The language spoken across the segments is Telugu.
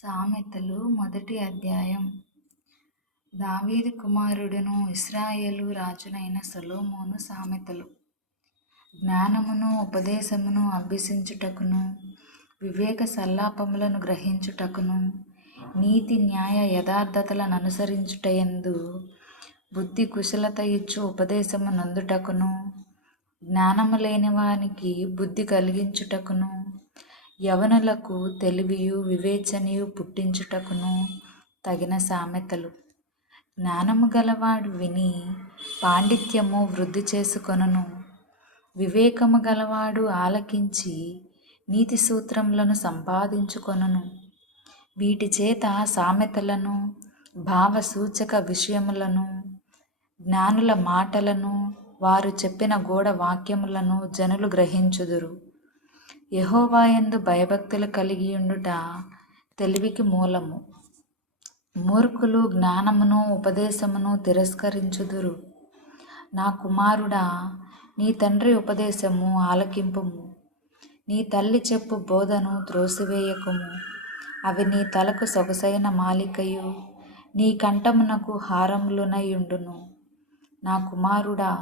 సామెతలు మొదటి అధ్యాయం. దావీదు కుమారుడును ఇశ్రాయేలు రాజునైన సొలొమోను సామెతలు. జ్ఞానమును ఉపదేశమును అభ్యసించుటకును, వివేక సల్లాపములను గ్రహించుటకును, నీతి న్యాయ యథార్థతలను అనుసరించుటయందు బుద్ధి కుశలత ఇచ్చు ఉపదేశము నందుటకును, జ్ఞానము లేని వానికి బుద్ధి కలిగించుటకును, యవనులకు తెలివియు వివేచనయు పుట్టించుటకును తగిన సామెతలు. జ్ఞానము గలవాడు విని పాండిత్యము వృద్ధి చేసుకొనును, వివేకము గలవాడు ఆలకించి నీతి సూత్రములను సంపాదించుకొనును. వీటి చేత సామెతలను, భావసూచక విషయములను, జ్ఞానుల మాటలను, వారు చెప్పిన గూఢ వాక్యములను జనులు గ్రహించుదురు. యెహోవా యందు భయభక్తులు కలిగియుండుట తెలివికి మూలము. మూర్ఖులు జ్ఞానమును ఉపదేశమును తిరస్కరించుదురు. నా కుమారుడా, నీ తండ్రి ఉపదేశము ఆలకింపుము, నీ తల్లి చెప్పు బోధను త్రోసివేయకుము. అవి నీ తలకు సొగసైన మాలికయు, నీ కంఠమునకు హారములునయుండును. నా కుమారుడా,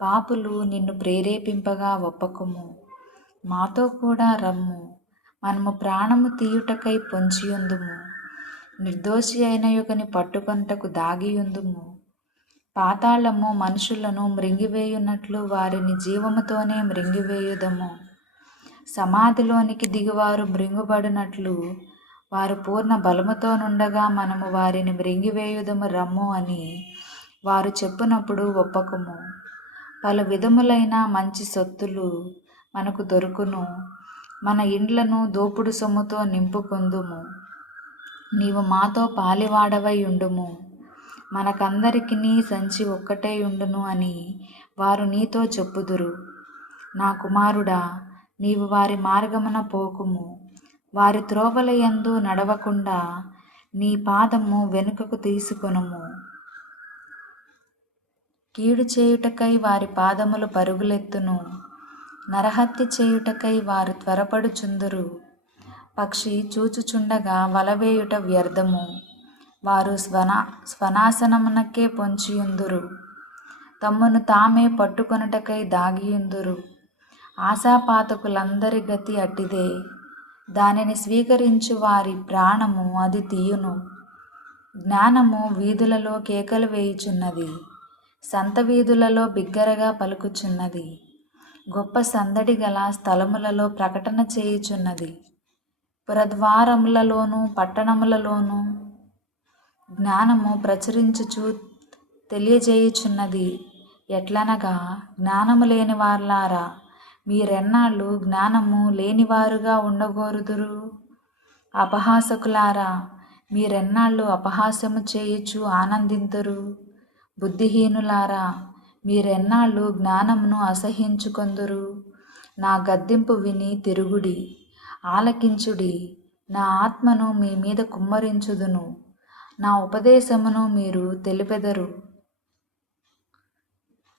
పాపులు నిన్ను ప్రేరేపింపగా ఒప్పకుము. మాతో కూడా రమ్ము, మనము ప్రాణము తీయుటకై పొంచియుందుము. నిర్దోషి అయిన యొకని పట్టుకొనుటకు దాగియుందుము. పాతాళము మనుషులను మృంగివేయునట్లు వారిని జీవముతోనే మృంగివేయుదము. సమాధిలోనికి దిగువారు మృంగుబడినట్లు వారు పూర్ణ బలముతో నుండగా మనము వారిని మృంగివేయుదము రమ్ము అని వారు చెప్పునప్పుడు ఒప్పకుము. పలు విధములైన మంచి సొత్తులు మనకు దొరుకును, మన ఇండ్లను దోపుడు సొమ్ముతో నింపుకొందుము. నీవు మాతో పాలివాడవై ఉండుము, మనకందరికిని సంచి ఒక్కటే ఉండును అని వారు నీతో చెప్పుదురు. నా కుమారుడా, నీవు వారి మార్గమున పోకుము, వారి త్రోవల యందు నడవకుండా నీ పాదము వెనుకకు తీసుకొనుము. కీడు చేయుటకై వారి పాదములు పరుగులెత్తును, నరహత్య చేయుటకై వారు త్వరపడుచుందురు. పక్షి చూచుచుండగా వలవేయుట వ్యర్థము, వారు స్వనాశనమునకే పొంచియుందురు. తమ్మును తామే పట్టుకొనుటకై దాగియుందురు. ఆశాపాతకులందరి గతి అట్టిదే, దానిని స్వీకరించు వారి ప్రాణము అది తీయును. జ్ఞానము వీధులలో కేకలు వేయుచున్నది, సంత వీధులలో బిగ్గరగా పలుకుచున్నది. గొప్ప సందడి గల స్థలములలో ప్రకటన చేయుచున్నది. పురద్వారములలోను పట్టణములలోను జ్ఞానము ప్రచురించుచు తెలియజేయుచున్నది. ఎట్లనగా, జ్ఞానము లేని వారలారా, మీరెన్నాళ్ళు జ్ఞానము లేనివారుగా ఉండగోరుదురు? అపహాసకులారా, మీరెన్నాళ్ళు అపహాస్యము చేయుచు ఆనందింతురు? బుద్ధిహీనులారా, మీరెన్నాళ్ళు జ్ఞానమును అసహ్యించుకొందురు? నా గద్దింపు విని తిరుగుడి, ఆలకించుడి. నా ఆత్మను మీ మీద కుమ్మరించుదును, నా ఉపదేశమును మీరు తెలిపెదరు.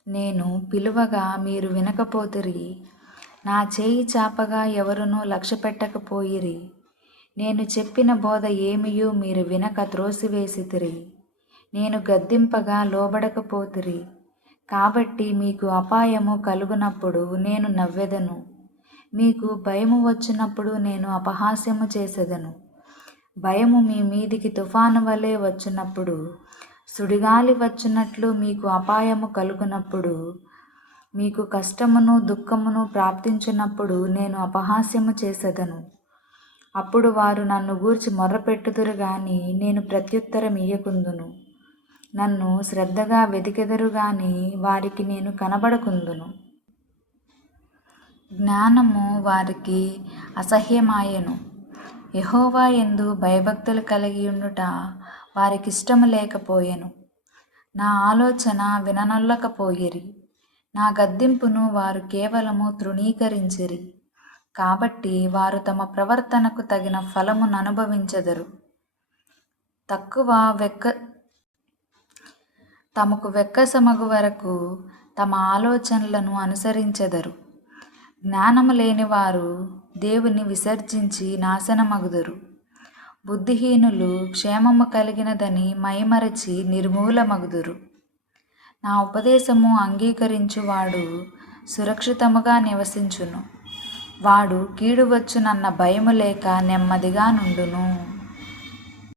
నేను పిలువగా మీరు వినకపోతిరి, నా చేయి చాపగా ఎవరునూ లక్ష్యపెట్టకపోయిరి. నేను చెప్పిన బోధ ఏమియూ మీరు వినక త్రోసివేసితిరి. నేను గద్దింపగా లోబడకపోతిరి. కాబట్టి మీకు అపాయము కలుగునప్పుడు నేను నవ్వెదను, మీకు భయము వచ్చినప్పుడు నేను అపహాస్యము చేసెదను. భయము మీ మీదికి తుఫాను వలె వచ్చినప్పుడు, సుడిగాలి వచ్చినట్లు మీకు అపాయము కలుగునప్పుడు, మీకు కష్టమును దుఃఖమును ప్రాప్తించినప్పుడు నేను అపహాస్యము చేసెదను. అప్పుడు వారు నన్ను గూర్చి మొర్రపెట్టుదురు గాని నేను ప్రత్యుత్తరం ఇయ్యకుందును. నన్ను శ్రద్ధగా వెతికెదరు గాని వారికి నేను కనబడకుందును. జ్ఞానము వారికి అసహ్యమాయెను. యెహోవా యందు భయభక్తులు కలిగియుండుట వారికిష్టము లేకపోయెను. నా ఆలోచన విననొల్లకపోయిరి. నా గద్దింపును వారు కేవలము తృణీకరించిరి. కాబట్టి వారు తమ ప్రవర్తనకు తగిన ఫలమును అనుభవించెదరు. తమకు వెక్కసమగు వరకు తమ ఆలోచనలను అనుసరించెదరు. జ్ఞానము లేనివారు దేవుని విసర్జించి నాశనమగుదురు. బుద్ధిహీనులు క్షేమము కలిగినదని మైమరచి నిర్మూలమగుదురు. నా ఉపదేశము అంగీకరించువాడు సురక్షితముగా నివసించును. వాడు కీడు వచ్చునన్న భయము లేక నెమ్మదిగా నుండును.